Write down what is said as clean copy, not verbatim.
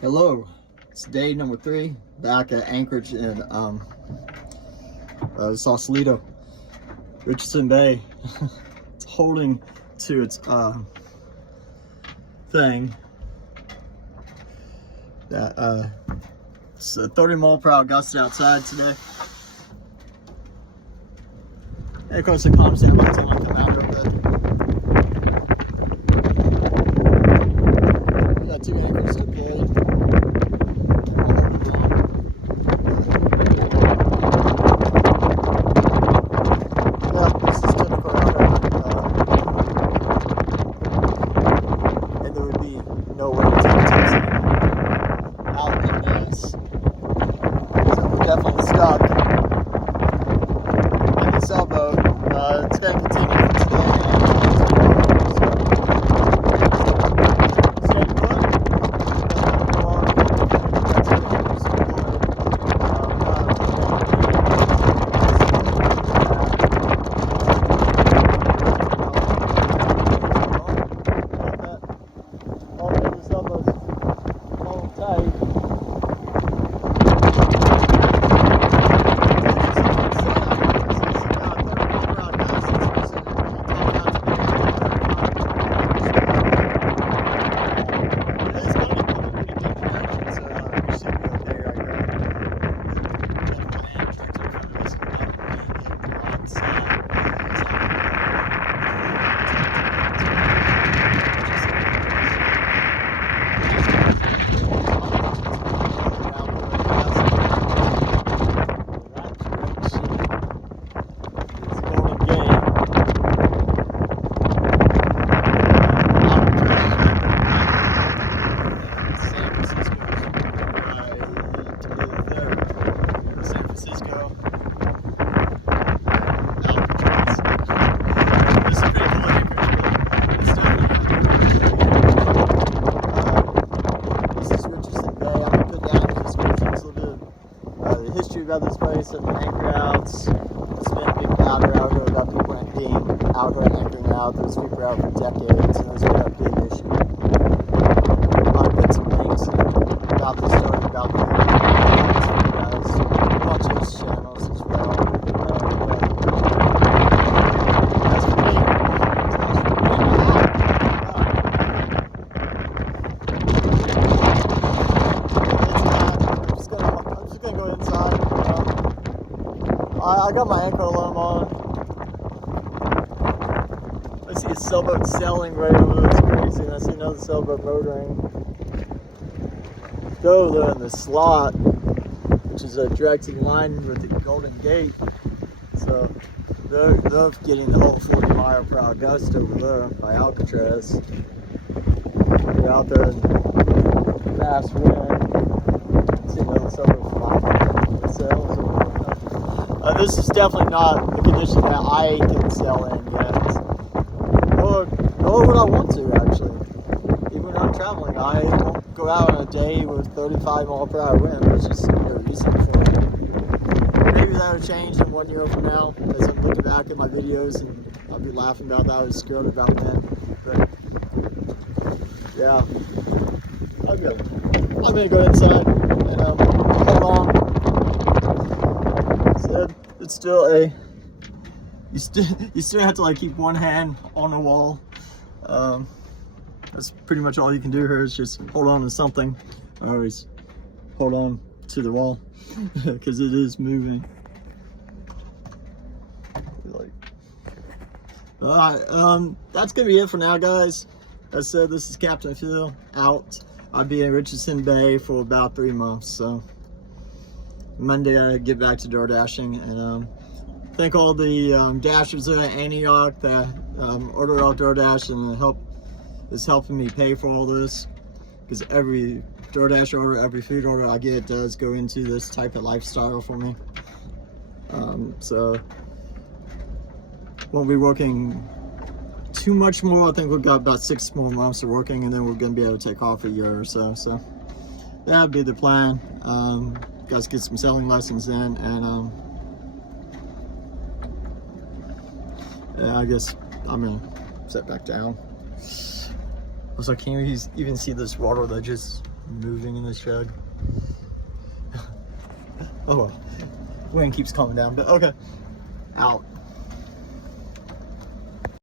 Hello, it's day number 3 back at Anchorage in Sausalito, Richardson Bay. It's holding to its thing that it's a 30-mile-per-hour gust outside today. And of course it calms down by the time I come out of it. We got 2 anchors deployed. Definitely stuck in the sailboat. It's going to continue for today about this place and the anchor outs. It's been a big powder out here about people being out here anchoring out. Those people are out for decades, and it's been a big issue. I'll put some links about the story about the guys, watch those channels as well. That's for me. I'm just gonna go inside. I got my anchor alarm on. I see a sailboat sailing right over there. It's crazy. And I see another sailboat motoring. Though they're in the slot, which is a direct line with the Golden Gate. So they're getting the whole 40-mile-per-hour gust over there by Alcatraz. They're out there in fast wind. See another sailboat flying the sails. This is definitely not the condition that I can sail in yet. Nor would I want to, actually. Even when I'm traveling, I won't go out on a day with 35-mile-per-hour wind. It's just no reason for it. Maybe that'll change in 1 year from now as I'm looking back at my videos and I'll be laughing about that. I was scared about wind. But, yeah. I'm going to go inside and hold on. It's still you still have to like keep one hand on the wall. That's pretty much all you can do here is just hold on to something. I always hold on to the wall because it is moving. Alright, that's gonna be it for now, guys. As I said, this is Captain Phil out. I'll be in Richardson Bay for about 3 months, so Monday I get back to door dashing, and thank all the dashers there at Antioch that order off DoorDash and is helping me pay for all this, because every DoorDash order, every food order I get does go into this type of lifestyle for me. So won't be working too much more. I think we've got about 6 more months of working, and then we're going to be able to take off a year or so. So that'd be the plan. Guys, get some sailing lessons in, and yeah, I guess I'm gonna set back down. Also, can you even see this water that just moving in the shed. Oh well, wind keeps coming down, but okay. Out.